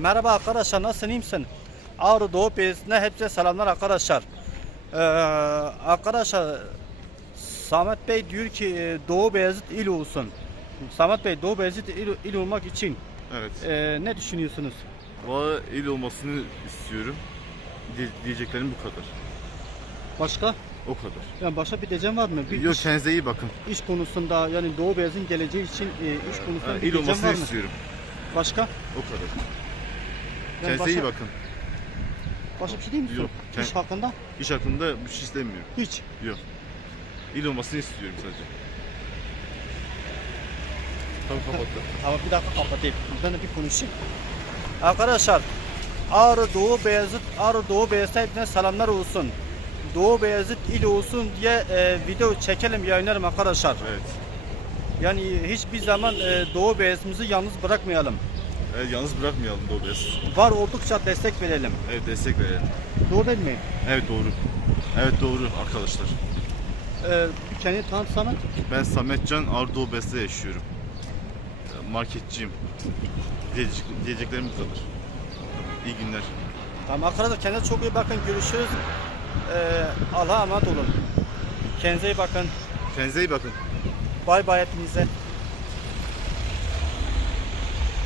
Merhaba arkadaşlar nasılsın iyi misin? Ağrı Doğu Beyazıt'ına hepsi selamlar arkadaşlar. Ee, arkadaşlar Samet Bey diyor ki e, Doğu Beyazıt il olsun. Samet Bey Doğu Beyazıt il, il olmak için Evet. e, ne düşünüyorsunuz? Valla il olmasını istiyorum. Diye- diyeceklerim bu kadar. Başka? O kadar. Yani başka bir diyeceğim var mı? Bir Yok iş, kendinize iyi bakın. iş konusunda yani Doğu Beyazıt'ın geleceği için e, iş konusunda Ha, bir il diyeceğim var mı? istiyorum. Başka? O kadar. Kendinize başka, iyi bakın. başka bir şey değil mi? Yok, İş kend- hakkında? İş hakkında bir şey istemiyorum. Hiç. Yok. İl olmasını istiyorum sadece. Tamam kapattım. Ama bir dakika kapatayım. Ben de bir konuşayım. Arkadaşlar Ağrı Doğu Beyazıt Ağrı Doğu Beyazıt'a hepinize selamlar olsun. Doğu Beyazıt il olsun diye e, video çekelim yayınlarım arkadaşlar. Evet. Yani hiçbir zaman e, Doğu Beyazıt'ımızı yalnız bırakmayalım. Evet. Yalnız bırakmayalım Doğu Beyaz. Var oldukça destek verelim. Evet destek verelim. Doğru değil mi? Evet doğru. Evet doğru arkadaşlar. E, kendi tanıt Samet. Ben Sametcan Ardoğu Bes'te yaşıyorum. Marketçiyim. Diyecek, diyeceklerim bu kadar. İyi günler. Tamam arkadaşlar kendinize çok iyi bakın. Görüşürüz. E, Allah'a emanet olun. Kendinize iyi bakın. Kendinize iyi bakın. Bay bay hepinize.